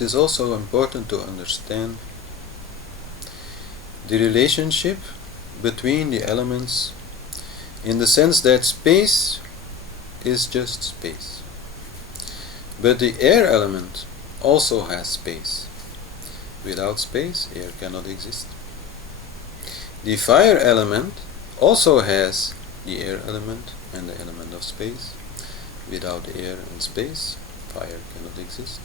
it is also important to understand the relationship between the elements, in the sense that space is just space. But the air element also has space. Without space, air cannot exist. The fire element also has the air element and the element of space. Without air and space, fire cannot exist.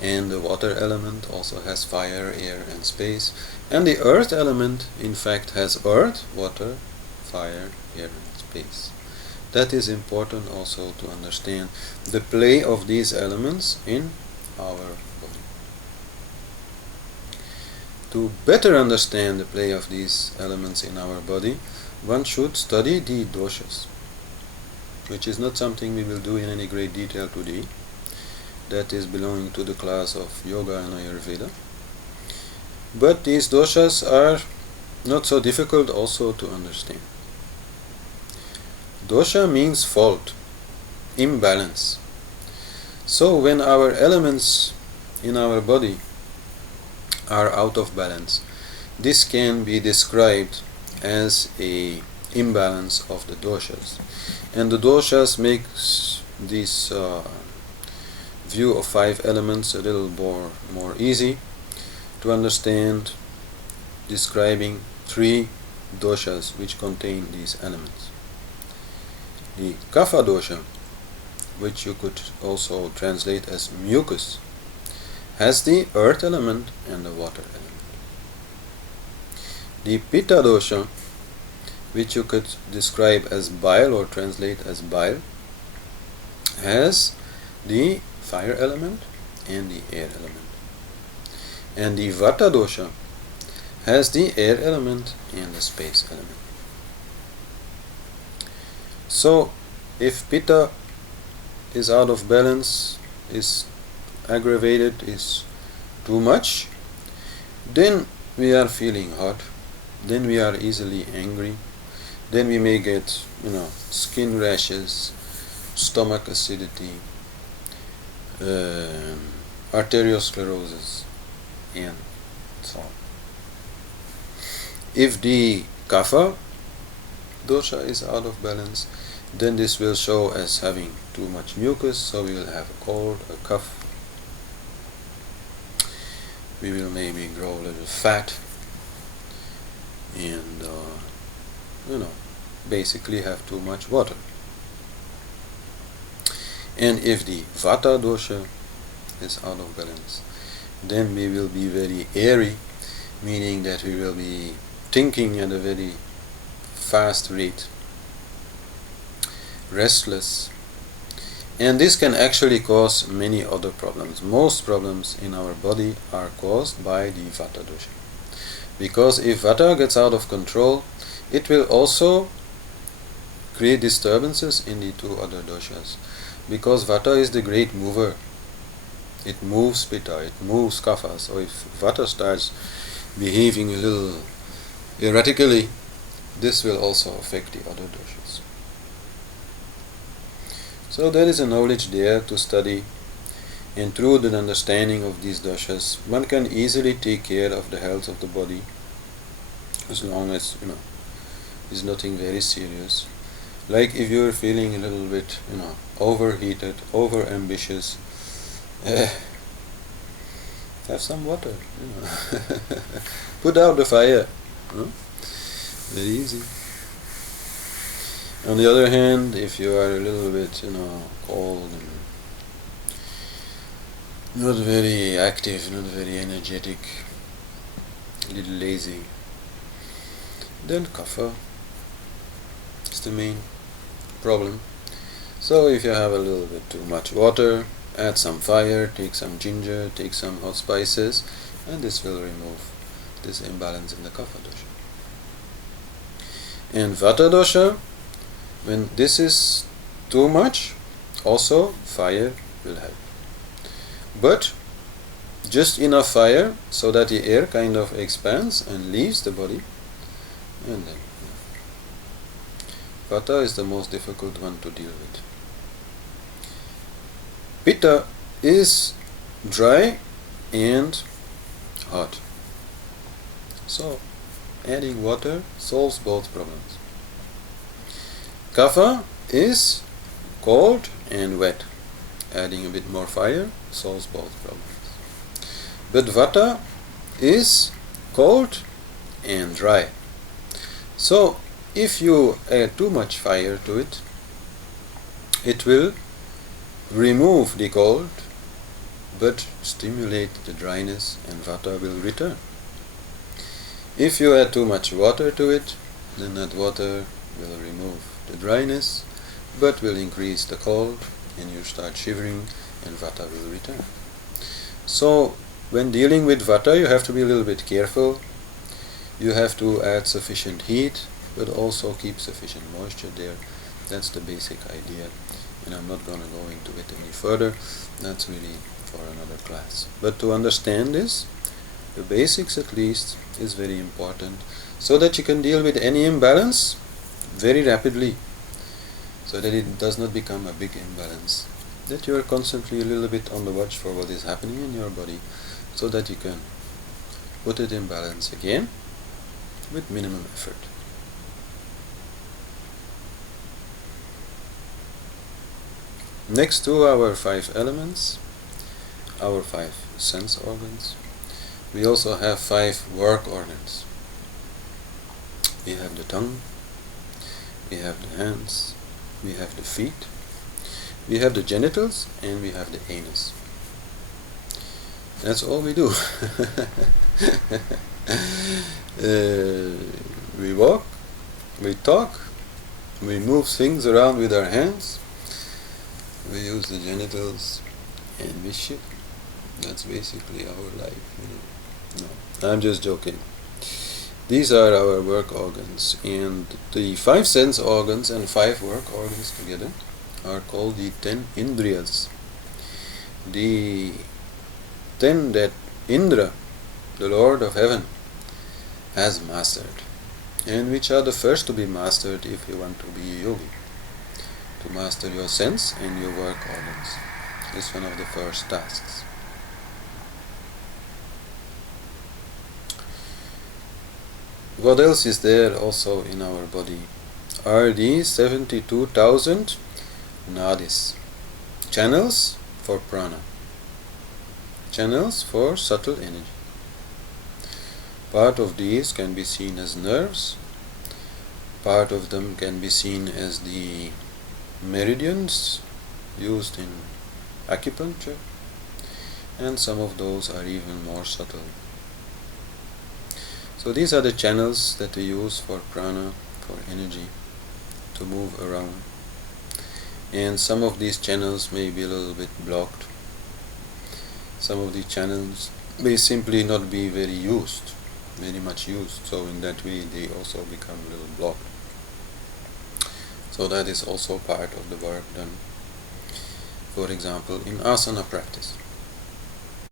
And the water element also has fire, air and space. And the earth element, in fact, has earth, water, fire, air and space. That is important also to understand the play of these elements in our body. To better understand the play of these elements in our body, one should study the doshas, which is not something we will do in any great detail today. That is belonging to the class of Yoga and Ayurveda. But these doshas are not so difficult also to understand. Dosha means fault, imbalance. So when our elements in our body are out of balance, this can be described as a imbalance of the doshas. And the doshas makes this view of 5 elements a little more easy to understand, describing 3 doshas which contain these elements. The kapha dosha, which you could also translate as mucus, has the earth element and the water element. The pitta dosha, which you could describe as bile or translate as bile, has the fire element and the air element. And the vata dosha has the air element and the space element. So if pitta is out of balance, is aggravated, is too much, then we are feeling hot, then we are easily angry, then we may get skin rashes, stomach acidity, arteriosclerosis and so on. If the kapha dosha is out of balance, then this will show as having too much mucus, so we will have a cold, a cough. We will maybe grow a little fat and basically have too much water. And if the vata dosha is out of balance, then we will be very airy, meaning that we will be thinking at a very fast rate, restless, and this can actually cause many other problems. Most problems in our body are caused by the vata dosha, because if vata gets out of control, it will also create disturbances in the 2 other doshas, because vata is the great mover. It moves pitta, it moves kapha. So if vata starts behaving a little erratically, this will also affect the other doshas. So there is a knowledge there to study, and through the understanding of these doshas, one can easily take care of the health of the body, as long as it's nothing very serious. Like if you're feeling a little bit overheated, over ambitious, have some water, put out the fire. Very easy. On the other hand, if you are a little bit cold and not very active, not very energetic, a little lazy, then kapha is the main problem. So if you have a little bit too much water, add some fire, take some ginger, take some hot spices, and this will remove this imbalance in the kapha dosha. And vata dosha, when this is too much, also fire will help. But just enough fire so that the air kind of expands and leaves the body, and then vata is the most difficult one to deal with. Pitta is dry and hot. So adding water solves both problems. Kapha is cold and wet. Adding a bit more fire solves both problems. But Vata is cold and dry. So if you add too much fire to it, it will remove the cold but stimulate the dryness, and Vata will return. If you add too much water to it, then that water will remove the dryness but will increase the cold, and you start shivering and Vata will return. So when dealing with Vata, you have to be a little bit careful. You have to add sufficient heat but also keep sufficient moisture there. That's the basic idea, and I'm not going to go into it any further. That's really for another class. But to understand this, the basics at least, is very important, so that you can deal with any imbalance very rapidly, so that it does not become a big imbalance, that you are constantly a little bit on the watch for what is happening in your body, so that you can put it in balance again with minimum effort. Next to our 5 elements, our 5 sense organs, we also have 5 work organs. We have the tongue, we have the hands, we have the feet, we have the genitals, and we have the anus. That's all we do. We walk, we talk, we move things around with our hands, we use the genitals, and we shit. That's basically our life, No, I'm just joking. These are our work organs, and the 5 sense organs and 5 work organs together are called the 10 Indriyas. The 10 that Indra, the Lord of Heaven, has mastered, and which are the first to be mastered if you want to be a yogi. To master your sense and your work organs is one of the first tasks. What else is there also in our body are the 72,000 nadis, channels for prana, channels for subtle energy. Part of these can be seen as nerves, part of them can be seen as the meridians used in acupuncture, and some of those are even more subtle. So these are the channels that we use for prana, for energy to move around, and some of these channels may be a little bit blocked. Some of the channels may simply not be very much used, so in that way they also become a little blocked. So that is also part of the work done, for example, in asana practice.